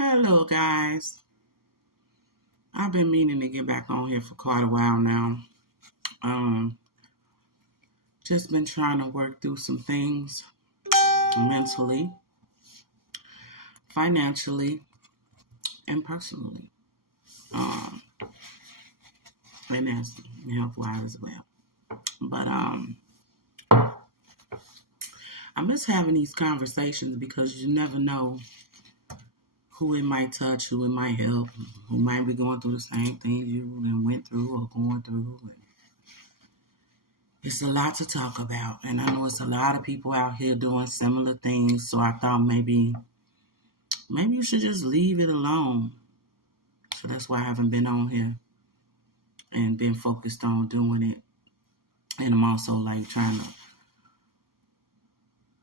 Hello, guys. I've been meaning to get back on here for quite a while now. Um, just been trying to work through some things mentally, financially, and personally, um, and health wise as well. But I miss having these conversations because you never know who it might touch, who it might help, who might be going through the same things you went through or going through. It's a lot to talk about, and I know it's a lot of people out here doing similar things. So I thought maybe you should just leave it alone. So that's why I haven't been on here and been focused on doing it. And I'm also like trying to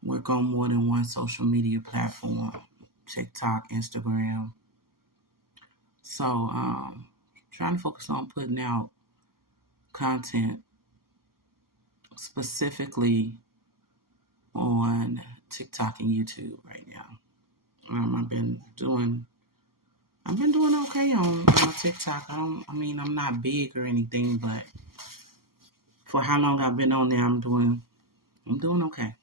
work on more than one social media platform, TikTok, Instagram. So trying to focus on putting out content specifically on TikTok and YouTube right now. I've been doing okay on TikTok. I'm not big or anything, but for how long I've been on there, I'm doing okay.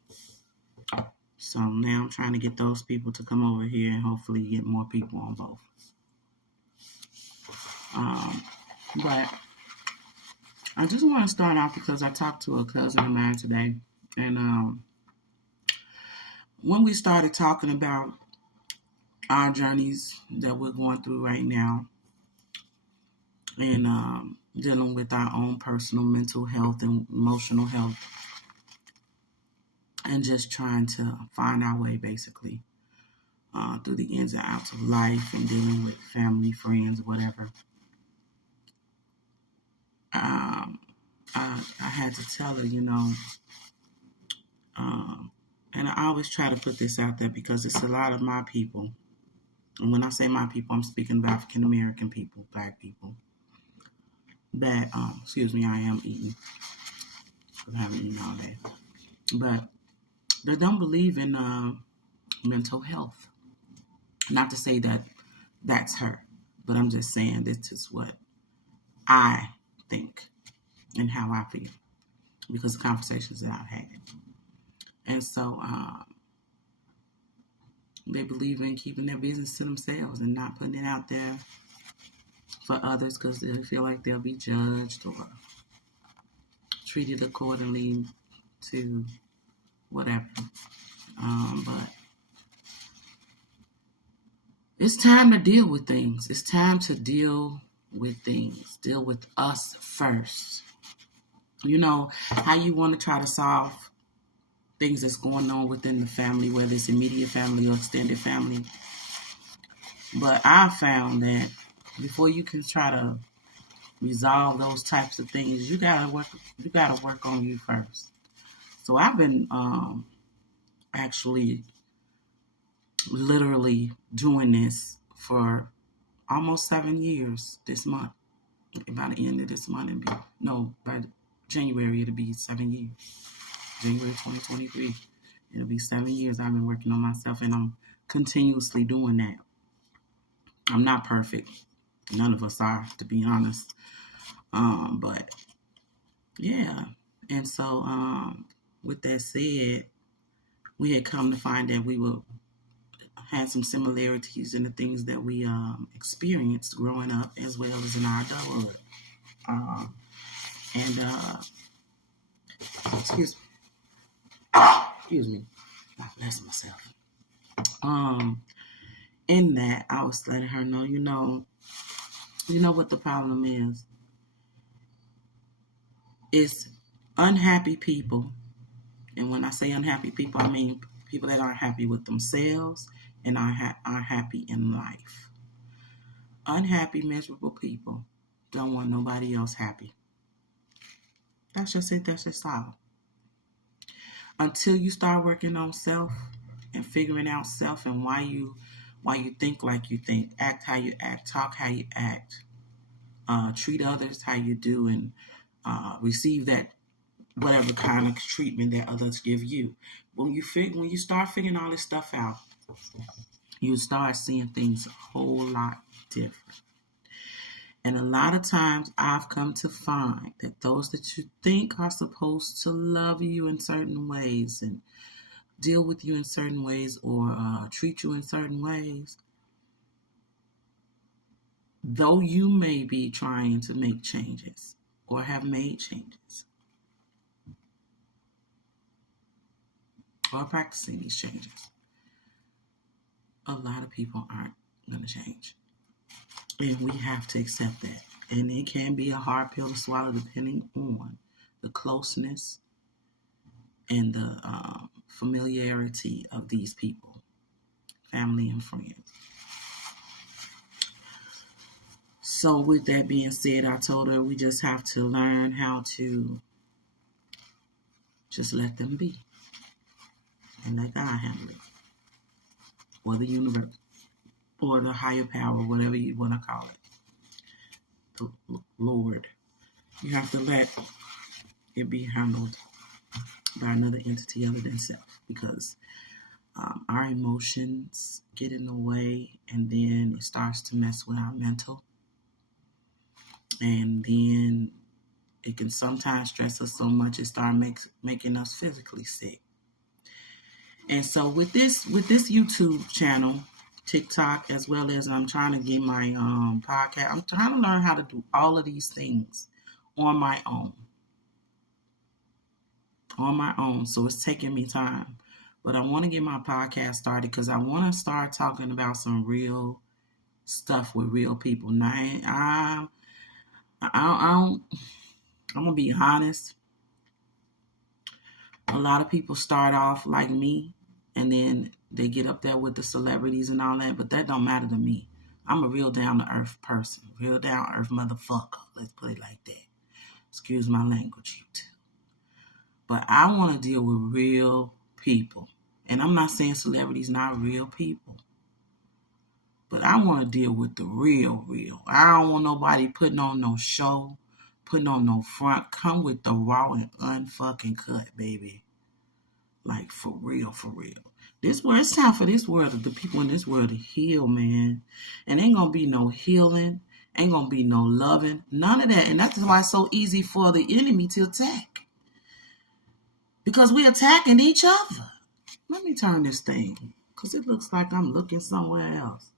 So now I'm trying to get those people to come over here and hopefully get more people on both. But I just want to start off because I talked to a cousin of mine today, and when we started talking about our journeys that we're going through right now, and dealing with our own personal mental health and emotional health, and just trying to find our way basically through the ins and outs of life and dealing with family, friends, whatever. Um, I had to tell her, and I always try to put this out there because it's a lot of my people. And when I say my people, I'm speaking of African American people, Black people. That, excuse me, I am eating. I haven't eaten all day. But they don't believe in mental health. Not to say that that's her, but I'm just saying this is what I think and how I feel because of conversations that I've had. And so they believe in keeping their business to themselves and not putting it out there for others because they feel like they'll be judged or treated accordingly to whatever. But it's time to deal with things. It's time to deal with things. Deal with us first. You know how you want to try to solve things that's going on within the family, whether it's immediate family or extended family. But I found that before you can try to resolve those types of things, you gotta work on you first. So I've been actually literally doing this for almost 7 years this month. By the end of this month, by January it'll be 7 years. January 2023, it'll be 7 years I've been working on myself, and I'm continuously doing that. I'm not perfect. None of us are, to be honest. But yeah, and so with that said, we had come to find that we had some similarities in the things that we experienced growing up as well as in our adulthood. And excuse me, I bless myself. In that, I was letting her know, you know what the problem is. It's unhappy people, and when I say unhappy people, I mean people that aren't happy with themselves and aren't happy in life. Unhappy, miserable people don't want nobody else happy. That's just it. That's just all. Until you start working on self and figuring out self and why you think like you think, act how you act, talk how you act, treat others how you do, and receive that whatever kind of treatment that others give you. When you start figuring all this stuff out, you start seeing things a whole lot different. And a lot of times I've come to find that those that you think are supposed to love you in certain ways and deal with you in certain ways or treat you in certain ways, though you may be trying to make changes or have made changes or practicing these changes, a lot of people aren't going to change. And we have to accept that. And it can be a hard pill to swallow depending on the closeness and the familiarity of these people, family and friends. So with that being said, I told her we just have to learn how to just let them be and let God handle it, or the universe, or the higher power, whatever you want to call it, the Lord. You have to let it be handled by another entity other than self, because our emotions get in the way, and then it starts to mess with our mental, and then it can sometimes stress us so much it starts making us physically sick. And so with this YouTube channel, TikTok, as well as I'm trying to get my podcast, I'm trying to learn how to do all of these things on my own. So it's taking me time. But I want to get my podcast started because I want to start talking about some real stuff with real people. Now, I'm going to be honest. A lot of people start off like me, and then they get up there with the celebrities and all that, but that don't matter to me. I'm a real down-to-earth person, real down-to-earth motherfucker. Let's put it like that. Excuse my language, you two. But I want to deal with real people. And I'm not saying celebrities not real people. But I want to deal with the real. I don't want nobody putting on no show, putting on no front. Come with the raw and unfucking cut, baby. Like, for real. It's time for this world, the people in this world to heal, man. And ain't going to be no healing. Ain't going to be no loving. None of that. And that's why it's so easy for the enemy to attack. Because we're attacking each other. Let me turn this thing, because it looks like I'm looking somewhere else.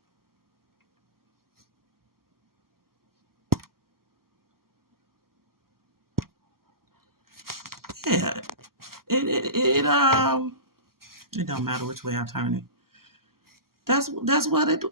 Yeah. It don't matter which way I turn it. That's what it